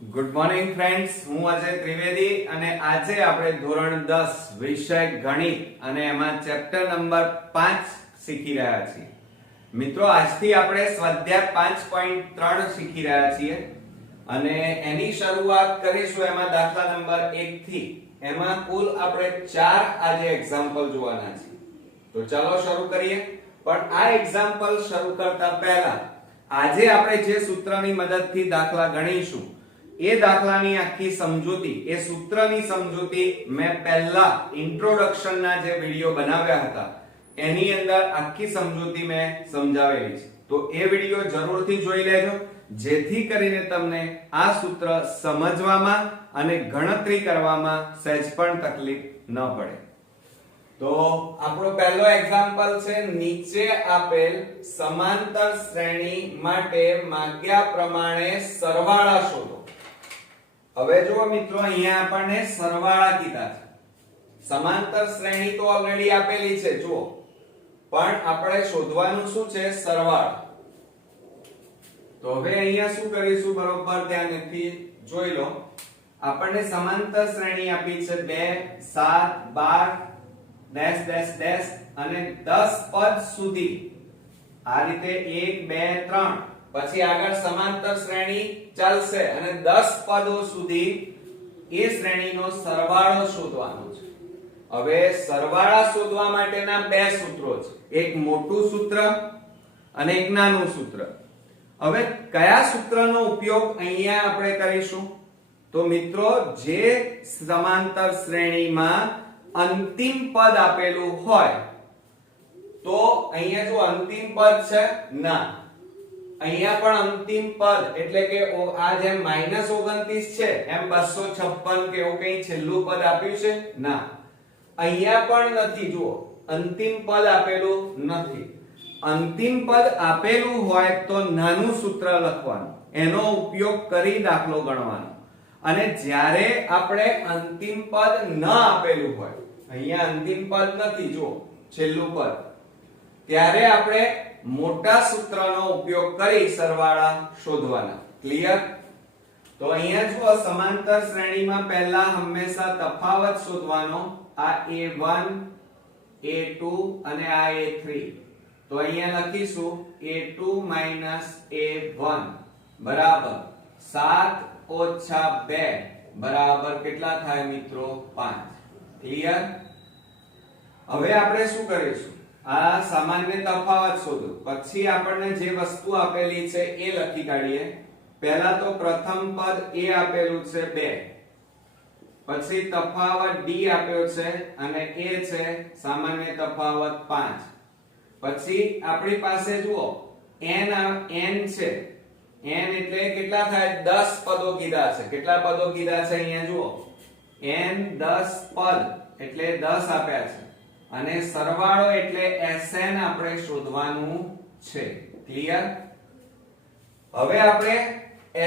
Good morning friends, હું અજય ત્રિવેદી અને આજે આપણે ધોરણ 10 વિષય ગણિત અને એમાં ચેપ્ટર નંબર 5 શીખી રહ્યા છીએ. મિત્રો, આજથી આપણે સ્વાધ્યાય 5.3 શીખી રહ્યા છીએ અને એની શરૂઆત કરીશું એમાં દાખલા નંબર 1 થી. એમાં કુલ આપણે 4 આજે એક્ઝામ્પલ જોવાના છે. તો ચાલો શરૂ કરીએ. પણ આ એક્ઝામ્પલ શરૂ કરતા પહેલા આજે આપણે જે સૂત્રની મદદથી દાખલા ગણીશું એ દાખલાની આખી સમજૂતી, એ સૂત્રની સમજૂતી મેં પહેલા ઇન્ટ્રોડક્શન ના જે વિડિયો બનાવ્યા હતા એની અંદર આખી સમજૂતી મેં સમજાવેલી છે. તો એ વિડિયો જરૂરથી જોઈ લેજો, જેથી કરીને તમને આ સૂત્ર સમજવામાં અને ગણતરી કરવામાં સહેજ પણ તકલીફ ન પડે. તો આપણો પહેલો એક્ઝામ્પલ છે, નીચે આપેલ સમાંતર શ્રેણી માટે માગ્યા પ્રમાણે સરવાળા શોધો. હવે જુઓ મિત્રો, અહીંયા આપણને સરવાળા કીધા છે. સમાંતર શ્રેણી તો ઓલરેડી આપેલી છે જુઓ, પણ આપણે શોધવાનું શું છે? સરવાળા. તો હવે અહીંયા શું કરીશું, બરોબર ધ્યાનથી જોઈ લો. આપણને સમાંતર શ્રેણી આપી છે 2 7 12 ડેશ ડેશ ડેશ અને 10 પદ સુધી. આ રીતે 1 2 3 પછી આગળ સમાંતર શ્રેણી ચાલશે અને 10 પદો સુધી એ શ્રેણીનો સરવાળો શોધવાનો છે. હવે સરવાળા શોધવા માટેના બે સૂત્રો છે, એક મોટું સૂત્ર અને એક નાનું સૂત્ર. હવે કયા સૂત્રનો ઉપયોગ અહીંયા આપણે કરીશું? તો મિત્રો, જે સમાંતર શ્રેણીમાં અંતિમ પદ આપેલું હોય, તો અહીંયા જો અંતિમ પદ છે ના, અહીંયા પણ અંતિમ પદ એટલે કે આ જેમ -29 છે એમ 256 કે એવું કઈ છેલ્લું પદ આપ્યું છે ના, અહીંયા પણ નથી. જુઓ, અંતિમ પદ આપેલું નથી. અંતિમ પદ આપેલું હોય તો નાનું સૂત્ર લખવાનું, એનો ઉપયોગ કરી દાખલો ગણવાનો. અને જ્યારે આપણે અંતિમ પદ ન આપેલું હોય, અહીંયા અંતિમ પદ નથી, જુઓ છેલ્લું પદ, ત્યારે આપણે મોટા સૂત્રનો ઉપયોગ કરી સરવાળા શોધવાના. ક્લિયર? તો અહીંયા જુઓ, સમાંતર શ્રેણીમાં પહેલા હંમેશા તફાવત શોધવાનો. આ a1 a2 અને આ a3. તો અહીંયા લખીશું a2 a1 બરાબર 7 ઓછા 2 બરાબર કેટલા થાય મિત્રો? 5. ક્લિયર? હવે આપણે શું કરીશું? આ સામાન્ય તફાવત શોધો. પછી આપણને જે વસ્તુ આપેલી છે એ લખી કાઢીએ. પહેલા તો પ્રથમ પદ એ આપેલું છે 2, પછી તફાવત d આપ્યો છે અને એ છે સામાન્ય તફાવત 5. પછી આપણી પાસે જુઓ n છે. n એટલે કેટલા થાય? 10 પદો કીધા છે. કેટલા પદો કીધા છે અહીંયા જુઓ? n 10 પદ એટલે 10 આપ્યા છે. અને સરવાળો એટલે Sn આપણે શોધવાનું છે. ક્લિયર? હવે આપણે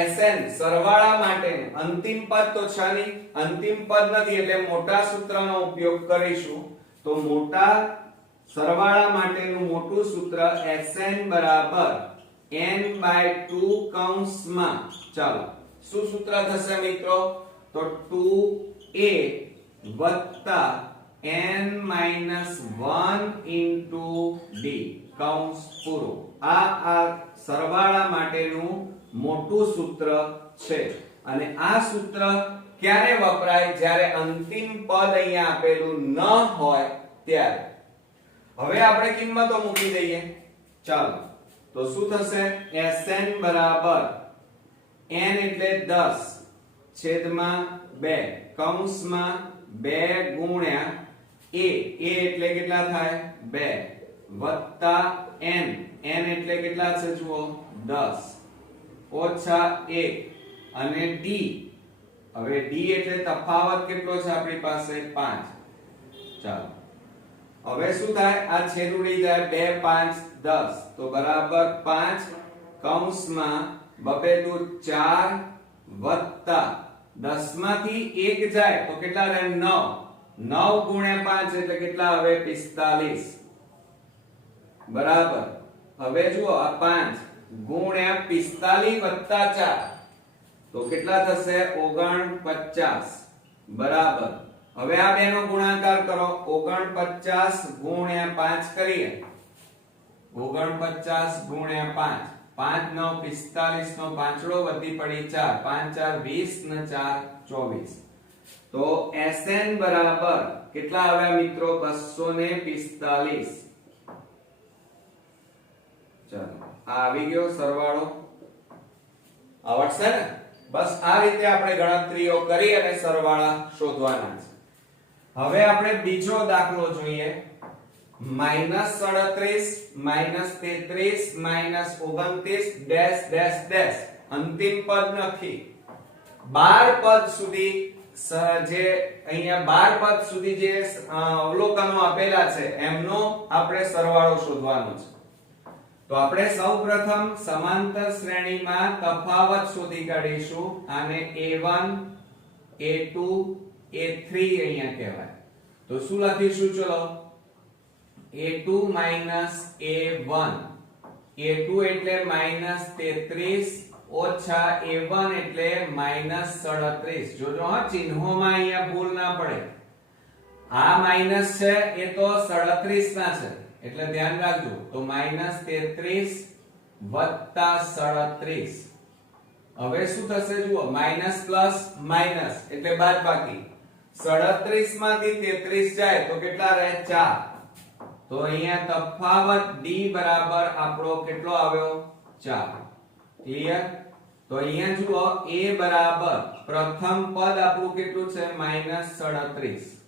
Sn સરવાળા માટેનું અંતિમ પદ તો છે નહીં, અંતિમ પદ નથી એટલે મોટા સૂત્રનો ઉપયોગ કરીશું. તો મોટા સરવાળા માટેનું મોટું સૂત્ર Sn બરાબર n/2 કૌંસમાં. ચાલો, શું સૂત્ર થશે મિત્રો? તો 2a વત્તા n-1 into d કૌંસ પૂરો. આ સરવાળા માટેનું મોટું સૂત્ર છે. અને આ સૂત્ર ક્યારે વપરાય? જ્યારે અંતિમ પદ અહીંયા આપેલું ન હોય ત્યારે. હવે આપણે કિંમતો મૂકી દઈએ. ચાલો, તો શું થશે? Sn બરાબર n એટલે 10 છેદમાં 2 કૌંસમાં 2 ગુણ્યા a એટલે કેટલા થાય? 2 વત્તા n એટલે કેટલા છે જુઓ? 10 ઓછા 1 અને d. હવે d એટલે તફાવત કેટલો છે આપણી પાસે? 5. ચાલો, હવે શું થાય? આ છેદ ઉડી જાય. 2 5 10 તો બરાબર 5 કૌંસમાં 2 દુ 4 વત્તા 10 માંથી 1 જાય તો કેટલા રહે? 9. 9 ગુણ્યા 5 એટલે કેટલા આવે? 45 બરાબર. હવે જુઓ, આ 5 ગુણ્યા 45 વત્તા 4 તો કેટલા થશે 49 બરાબર હવે આ બેનો ગુણાકાર કરો 49 ગુણ્યા 5 કરીએ 49 ગુણ્યા 5 5 9 45 નો પાંચડો વધી પડી 4 5 4 20 ને 4 24 તો Sn બરાબર કેટલા આવ્યા મિત્રો 245 ચાલો આ આવી ગયો સરવાળો આવડશે ને બસ આ રીતે આપણે ગણતરીઓ કરી અને સરવાળા શોધવાના છે હવે આપણે બીજો દાખલો જોઈએ -37 -33 -29 ડેશ ડેશ ડેશ અંતિમ પદ નથી 12 પદ સુધી જે અહીંયા 12 પદ સુધી જે અવલોકનો આપેલા છે એમનો આપણે સરવાળો શોધવાનો છે તો આપણે સૌપ્રથમ સમાંતર શ્રેણીમાં તફાવત શોધી કાઢીશું આને A1 A2 A3 અહીંયા કહેવાય તો શું લખીશું ચલો A2 A1 A2 એટલે -33 ઓછા A1 એટલે -37 જોજો હા ચિહ્નોમાં અહીંયા ભૂલ ના પડે આ માઈનસ છે એ તો 37 ના છે એટલે ધ્યાન રાખજો તો -33 વત્તા 37 હવે શું થશે જુઓ માઈનસ પ્લસ માઈનસ એટલે બાદબાકી 37 માંથી 33 જાય તો કેટલા રહે 4 તો અહીંયા તફાવત D બરાબર આપણો કેટલો આવ્યો 4 ક્લિયર તો અહીંયા જુઓ A બરાબર પ્રથમ પદ આપણું કેટલું છે -37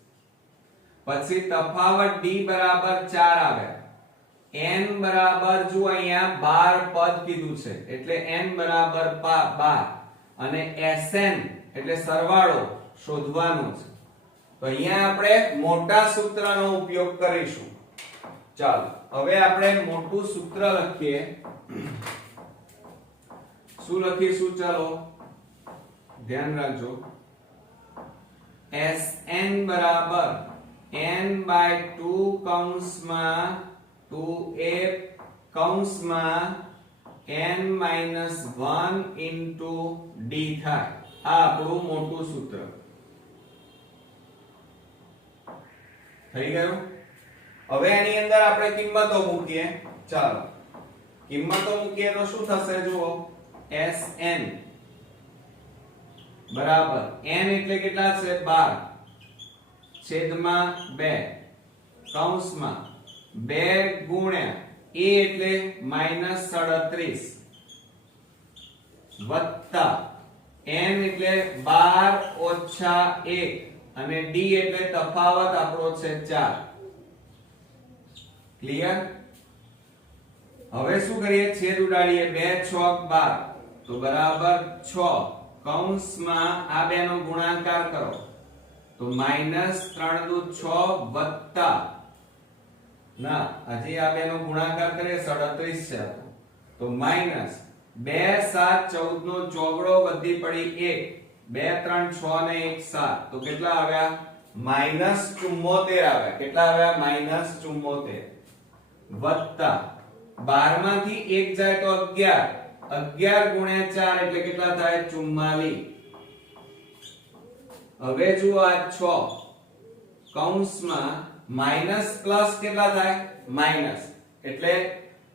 પછી તફાવત D બરાબર 4 આવે n બરાબર જો અહીંયા 12 પદ કીધું છે એટલે n બરાબર 12 અને Sn એટલે સરવાળો શોધવાનો છે તો અહીંયા આપણે મોટા સૂત્રનો ઉપયોગ કરીશું ચાલો હવે આપણે મોટું સૂત્ર લખીએ શું લખીશું ચાલો ધ્યાન રાખજો Sn બરાબર n/2 કૌંસમાં 2a કૌંસમાં n-1 into d થાય આ આપણું મોટું સૂત્ર થઈ ગયું હવે આની અંદર આપણે કિંમતો મૂકીએ ચાલો કિંમતો મૂકીએ તો શું થશે જુઓ Sn બરાબર n એટલે કેટલા છે 12 છેદમાં 2 કૌંસમાં 2 ગુણ્યા a એટલે -37 વત્તા n એટલે 12 ઓછા 1 અને d એટલે તફાવત આપણો છે 4 ક્લિયર હવે શું કરીએ છેદ ઉડાડીએ 2 6 12 તો બરાબર 6 કૌંસમાં આ બેનો ગુણાકાર કરો તો -3 દુ 6 વત્તા ના હજી આ બેનો ગુણાકાર કરીએ 37 છે તો -2 7 14 નો ચોગડો વધી પડી 1 2 3 6 ને 1 7 તો કેટલા આવ્યા -74 આવ્યા કેટલા આવ્યા -74 વત્તા 12 માંથી 1 જાય તો 11 11 ગુણ્યા 4 એટલે કેટલા થાય 44 હવે જુઓ આ 6 કૌંસમાં માઈનસ પ્લસ કેટલા થાય માઈનસ એટલે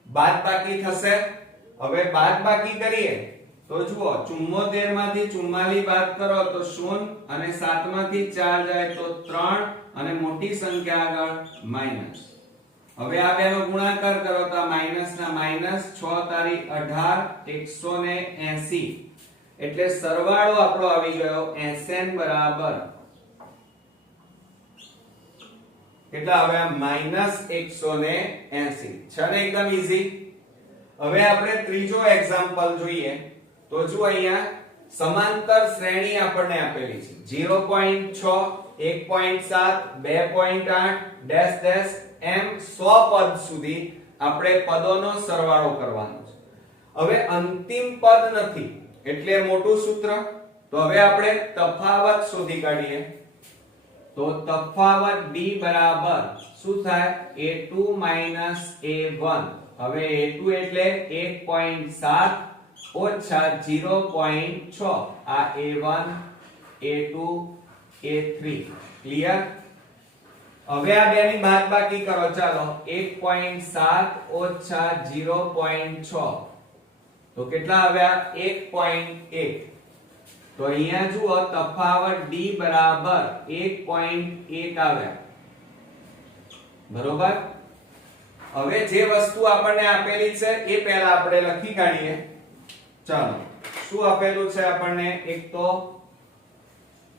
બાદબાકી થશે હવે બાદબાકી કરીએ તો જુઓ 74 માંથી 44 બાદ કરો તો 0 અને 7 માંથી 4 જાય તો 3 અને મોટી સંખ્યા આગળ માઈનસ હવે આ બેનો ગુણાકાર કરો તો માઈનસ ના માઈનસ 6 તારી 18 180 એટલે સરવાળો આપણો આવી ગયો Sn બરાબર કેટલા આવ્યા -180 છે ને એકદમ ઈઝી હવે આપણે ત્રીજો એક્ઝામ્પલ જોઈએ તો જો અહીંયા સમાંતર શ્રેણી આપણને આપેલી છે 0.6 1.7 2.8 ડેશ ડેશ એમ 100 પદ સુધી આપણે પદોનો સરવાળો કરવાનો છે હવે અંતિમ પદ નથી એટલે મોટું સૂત્ર તો હવે આપણે તફાવત શોધી કાઢીએ તો તફાવત D બરાબર શું થાય A2 A1 હવે A2 એટલે 1.7 ઓછા 0.6 આ a1 a2 a3 ક્લિયર હવે આ બે ની બાદબાકી કરો ચાલો 1.7 ઓછા 0.6 તો કેટલા આવ્યા 1.1 તો અહીંયા જુઓ તફાવત d બરાબર 1.1 આવ્યા બરોબર હવે જે વસ્તુ આપણને આપેલી છે એ પહેલા આપણે લખી કાઢીએ ચાલો શું આપેલું છે આપણને એક તો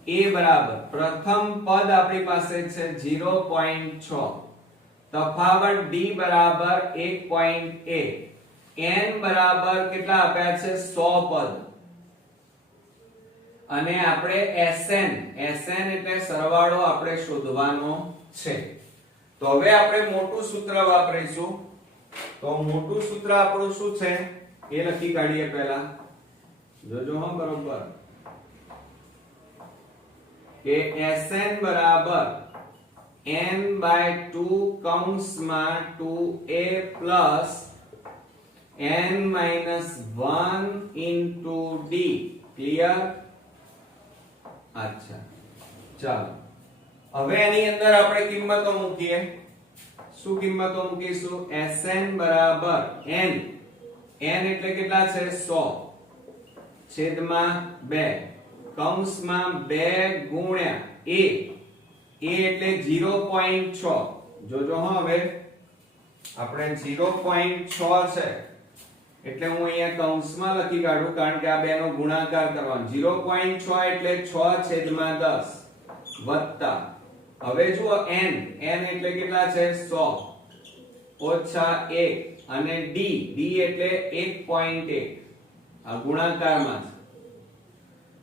a બરાબર પ્રથમ પદ આપણી પાસે છે 0.6 તફાવત d બરાબર 1.1 n બરાબર કેટલા આપ્યા છે 100 પદ અને આપણે Sn એટલે સરવાળો આપણે શોધવાનો છે તો હવે આપણે મોટું સૂત્ર વાપરીશું તો મોટું સૂત્ર આપણું શું છે એ લખી કાઢીએ પહેલા જોજો હા બરોબર કે Sn બરાબર n/2 કૌંસમાં 2a plus n-1 into d clear અચ્છા ચાલો હવે એની અંદર આપણે કિંમતો મૂકીએ શું કિંમતો મૂકીશું Sn બરાબર n એટલે કેટલા છે 100 છેદમાં 2 કૌંસમાં 2 ગુણ્યા a એટલે 0.6 જોજો હા હવે આપણે 0.6 છે એટલે હું અહીંયા કૌંસમાં લખી કાઢું કારણ કે આ બેનો ગુણાકાર કરવાનો 0.6 એટલે 6/10 વત્તા હવે જુઓ n એટલે કેટલા છે 100 ઓછા 1 અને d એટલે 1.1 આ ગુણાકારમાં છે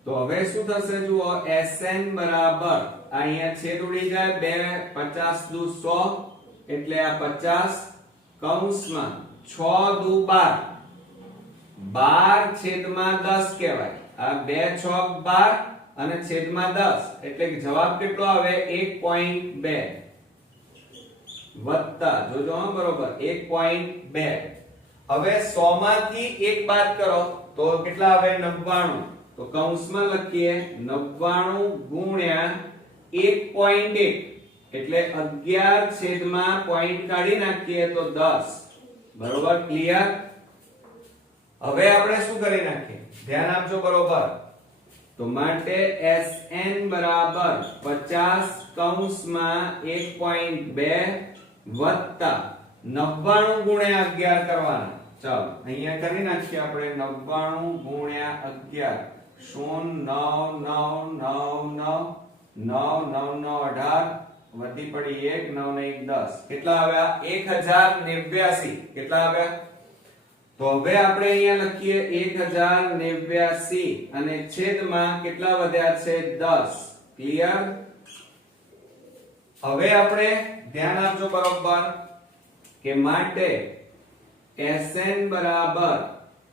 તો હવે શું થશે જુઓ Sn બરાબર અહીંયા છેદ ઉડી જાય 2 50 દુ 100 એટલે આ 50 કૌંસમાં 6 દુ 12 12 છેદમાં 10 કહેવાય આ 2 6 12 અને છેદમાં 10 એટલે કે જવાબ કેટલો આવે 1.2 વત્તા જોજો હા બરોબર 1.2 હવે 100 માંથી 1 બાદ કરો તો કેટલા આવે 99 તો કૌંસમાં લખીએ 99 ગુણ્યા 1.1 એટલે 11 છેદમાં પોઈન્ટ કાઢી નાખીએ તો 10 બરોબર ક્લિયર હવે આપણે શું કરી નાખીએ ધ્યાન આપજો બરોબર તો માટે Sn બરાબર 50 કૌંસમાં 1.2 વત્તા 99 ગુણ્યા 11 કરવાના ચાલો અહીંયા કરી નાખીએ આપણે 99 ગુણ્યા 11 0 9 9 9 9 9 9 18 વધી પડી 1 9 ને 1 10 કેટલા આવ્યા 1089 કેટલા આવ્યા તો હવે આપણે અહીંયા લખીએ 1089 અને છેદમાં કેટલા વધ્યા છે 10 ક્લિયર હવે આપણે ધ્યાન આપજો બરોબર કે માટે Sn બરાબર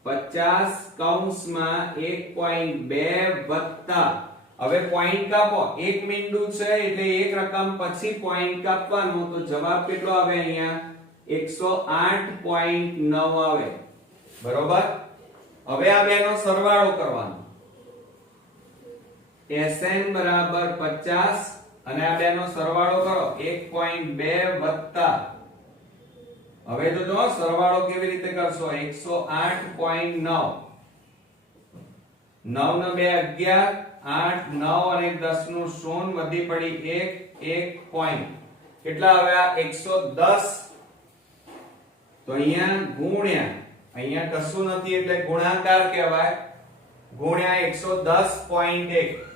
50 કૌંસમાં 1.2 વત્તા હવે પોઈન્ટ કાપો એક મીંડું છે એટલે એક રકમ પછી પોઈન્ટ કાપવાનો તો જવાબ કેટલો આવે અહીંયા 108.9 આવે બરોબર હવે આ બેનો સરવાળો કરવાનો Sn બરાબર 50 અને આ બેનો સરવાળો કરો 1.2 વત્તા હવે તો જો સરવાળો કેવી રીતે કરશો 108.9 9 ને 2 11 8 9 અને 10 નું શૂન વધી પડી 1 પોઈન્ટ કેટલા આવ્યા 110 તો અહીંયા ગુણ્યા અહીંયા કશું નથી એટલે ગુણાકાર કહેવાય ગુણ્યા 110.1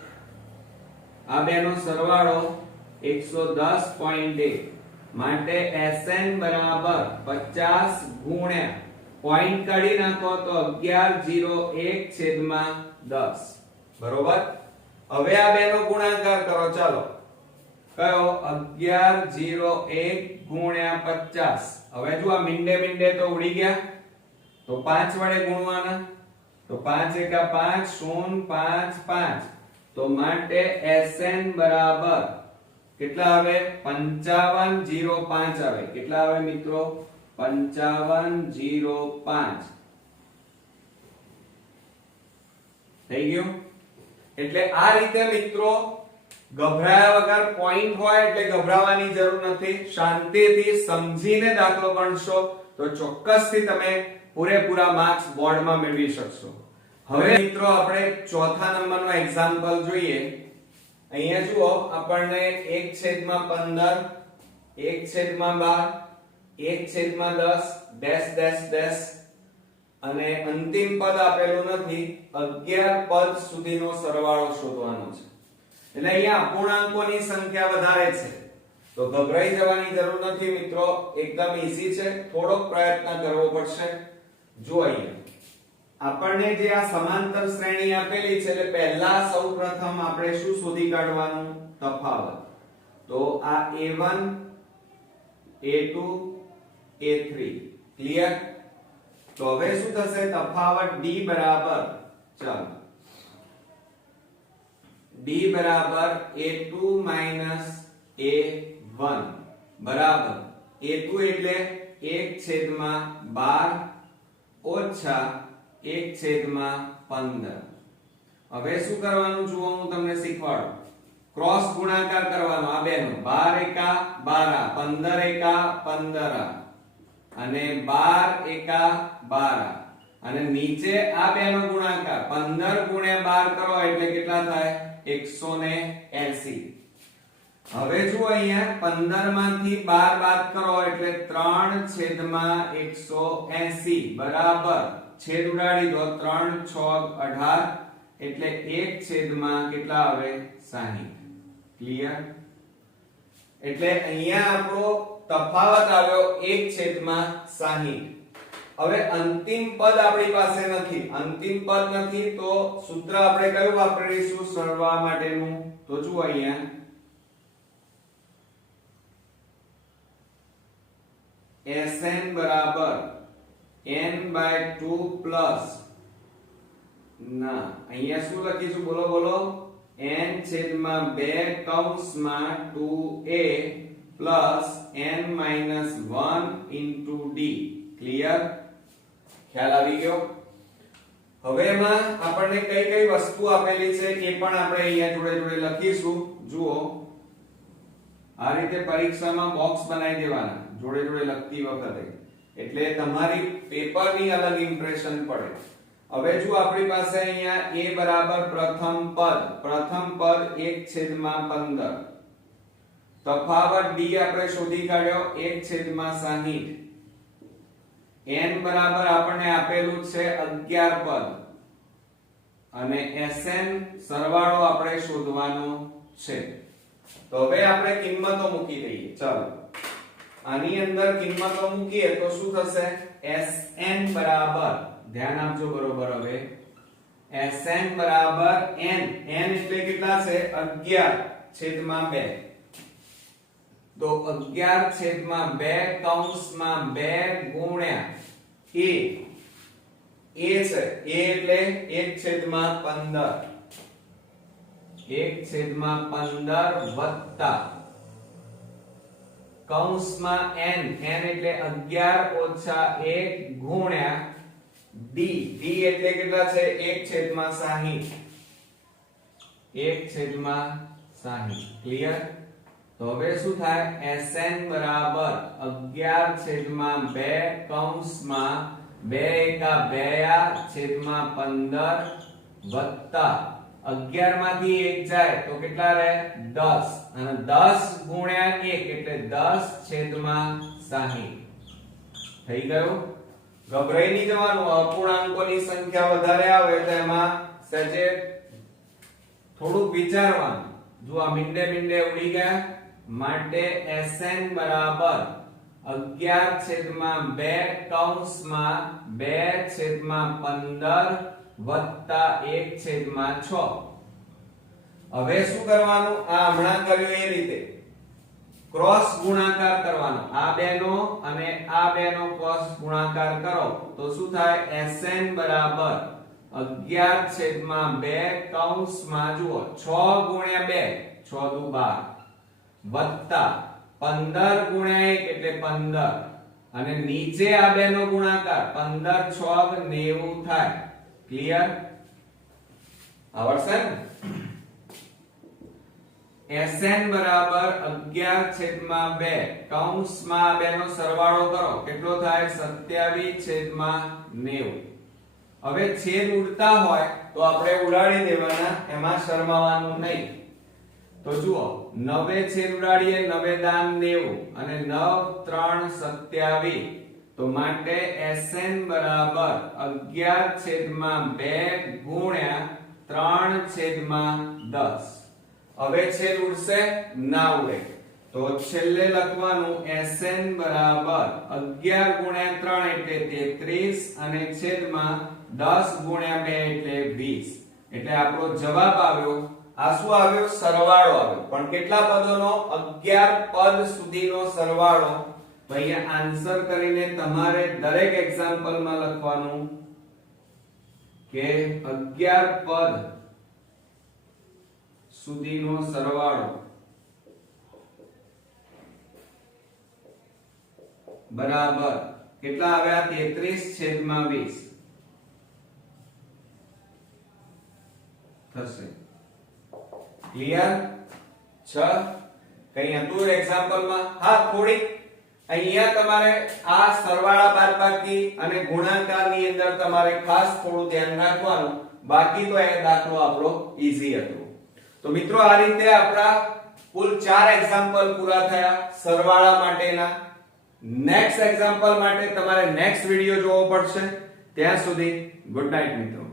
આ બેનો સરવાળો 110.1 માટે Sn બરાબર 50 ગુણ્યા પોઈન્ટ કાઢી નાખો તો 1101 છેદમાં 10 બરોબર હવે આ બેનો ગુણાકાર કરો ચાલો કયો 1101 ગુણ્યા 50 હવે જો આ મીંડે મીંડે તો ઉડી ગયા તો 5 વડે ગુણવાના તો 5 એકા 5 0 5 5 તો માટે Sn બરાબર કેટલા આવે 5505 આવે કેટલા આવે મિત્રો 5505 થઈ ગયું? એટલે આ રીતે મિત્રો ગભરાયા વગર પોઈન્ટ હોય એટલે ગભરાવાની જરૂર નથી. શાંતિથી સમજીને દાખલો ગણશો તો ચોક્કસથી તમે પૂરેપૂરા માર્ક્સ બોર્ડમાં મેળવી શકશો. હવે મિત્રો આપણે ચોથા નંબરનો એક્ઝામ્પલ જોઈએ. અહીંયા જુઓ આપણને 1/15 1/12 1/10 ડેશ ડેશ ડેશ અને અંતિમ પદ આપેલું નથી. 11 પદ સુધીનો સરવાળો શોધવાનો છે. એટલે અહીંયા અપૂર્ણાંકોની સંખ્યા વધારે છે તો ગભરાઈ જવાની જરૂર નથી મિત્રો. એકદમ ઈઝી છે. થોડોક પ્રયત્ન કરવો પડશે. જો અહીંયા આપણને જે આ સમાંતર શ્રેણી આપેલી છે એટલે પહેલા સૌપ્રથમ આપણે શું શોધી કાઢવાનું? તફાવત. તો આ A1 A2 A3 ક્લિયર? તો હવે શું થશે? તફાવત D બરાબર ચાલો D બરાબર A2 A1 બરાબર A2 એટલે 1/12 ઓછા 1/15. હવે શું કરવાનું જુઓ, હું તમને શીખવાડું. ક્રોસ ગુણાકાર કરવાનો આ બેનો. 12 એકા 12, 15 એકા 15 અને 12 એકા 12 અને નીચે આ બેનો ગુણાકાર 15 ગુણ્યા 12 કરો એટલે કેટલા થાય? 180. હવે જુઓ અહીંયા 15 માંથી 12 બાદ કરો એટલે 3/180 બરાબર છેદ ઉડાડી દો. 3 6 18 એટલે 1 કેટલા આવે? 60. ક્લિયર? એટલે અહીંયા આપણો તફાવત આવ્યો 1/60. હવે અંતિમ પદ આપણી પાસે નથી. અંતિમ પદ નથી તો સૂત્ર આપણે કયું વાપરીશું સરવાળા માટેનું? તો જુઓ અહીંયા Sn બરાબર n/2 પ્લસ ના અહીંયા શું લખીશું? બોલો બોલો. n/2 કૌંસમાં 2a plus n-1 into d. Clear? ખ્યાલ આવી ગયો? હવે એમાં આપણને કઈ કઈ વસ્તુ આપેલી છે એ પણ આપણે અહીંયા જોડે જોડે લખીશું. જુઓ આ રીતે પરીક્ષામાં બોક્સ બનાવી દેવાના જોડે જોડે લખતી વખતે, એટલે તમારી પેપરની અલગ ઇમ્પ્રેશન પડે. હવે જો આપણી પાસે અહીંયા a બરાબર પ્રથમ પદ 1/15. તફાવત d આપણે શોધી કાઢ્યો 1/60. n બરાબર આપણને આપેલું છે 11 પદ અને Sn સરવાળો આપણે શોધવાનો છે. તો હવે આપણે કિંમતો મૂકી દઈએ. ચાલો આની અંદર કિંમતો મૂકીએ તો શું થશે? Sn બરાબર ધ્યાન આપજો બરોબર. હવે Sn બરાબર n એટલે કેટલા છે? 11/2. તો 11/2 કૌંસમાં 2 ગુણ્યા a છે. a એટલે 1/15 વત્તા કૌંસમાં n એટલે 11 ઓછા 1 ગુણ્યા d એટલે કેટલા છે? 1/60. 1/60. ક્લિયર? તો હવે શું થાય? Sn બરાબર 11/2 કૌંસમાં 2 એકા 2/15 વત્તા 11 માંથી 1 જાય તો કેટલા રહે? 10 અને 10 ગુણ્યા 1 એટલે 10/60. થઈ ગયું? ગભરાઈ નહીં જવાનું. અપૂર્ણાંકોની સંખ્યા વધારે આવે તો એમાં સહેજે થોડુંક વિચારવાનું. જો આ મીંડે ઉડી ગયા માટે Sn બરાબર 11/2 કૌંસમાં 2/15 વત્તા 1/6. હવે શું કરવાનું? આ હમણાં કર્યું એ રીતે ક્રોસ ગુણાકાર કરવાનો. આ બેનો અને આ બેનો ક્રોસ ગુણાકાર કરો તો શું થાય? Sn બરાબર 11/2 કૌંસમાં જુઓ 6 ગુણ્યા 2 6 દુ 12 વત્તા 15 ગુણ્યા 1 એટલે 15 અને નીચે આ બેનો ગુણાકાર 15 6 90 થાય. ક્લિયર? આવડશે ને? Sn બરાબર 11/2 કૌંસમાં બે નો સરવાળો કરો કેટલો થાય 27/90. હવે છેદ ઉડતા હોય તો આપણે ઉડાડી દેવાના, એમાં શરમાવાનું નહીં. તો જુઓ 9 છેદ ઉડાડીએ 9 દાન 90 અને 9 3 27. તો માટે Sn બરાબર 11/2 ગુણ્યા 3/10. હવે છેદ ઉડશે ના ઉડે તો છેલ્લે લખવાનું Sn બરાબર 11 ગુણ્યા 3 એટલે 33 અને છેદમાં 10 ગુણ્યા 2 એટલે 20. એટલે આપણો જવાબ આવ્યો, આ શું આવ્યો? સરવાળો આવ્યો. પણ કેટલા પદોનો? 11 પદ સુધીનો સરવાળો. તો અહીંયા આન્સર કરીને તમારે દરેક એક્ઝામ્પલમાં લખવાનું કે 11 પદ સુધીનો સરવાળો બરાબર કેટલા આવ્યા? 33/20 થશે. ક્લિયર છે? કઈ હતું એક્ઝામ્પલમાં? હા, થોડીક અહીંયા તમારે આ સરવાળા બાદબાકી અને ગુણાકારની અંદર તમારે ખાસ થોડું ધ્યાન રાખવાનું. બાકી તો એ દાખલો આપણો ઈઝી હતો. તો મિત્રો આ રીતે આપણા કુલ 4 એક્ઝામ્પલ પૂરા થયા સરવાળા માટેના. નેક્સ્ટ એક્ઝામ્પલ માટે તમારે નેક્સ્ટ વિડિયો જોવો પડશે. ત્યાં સુધી ગુડ નાઈટ મિત્રો.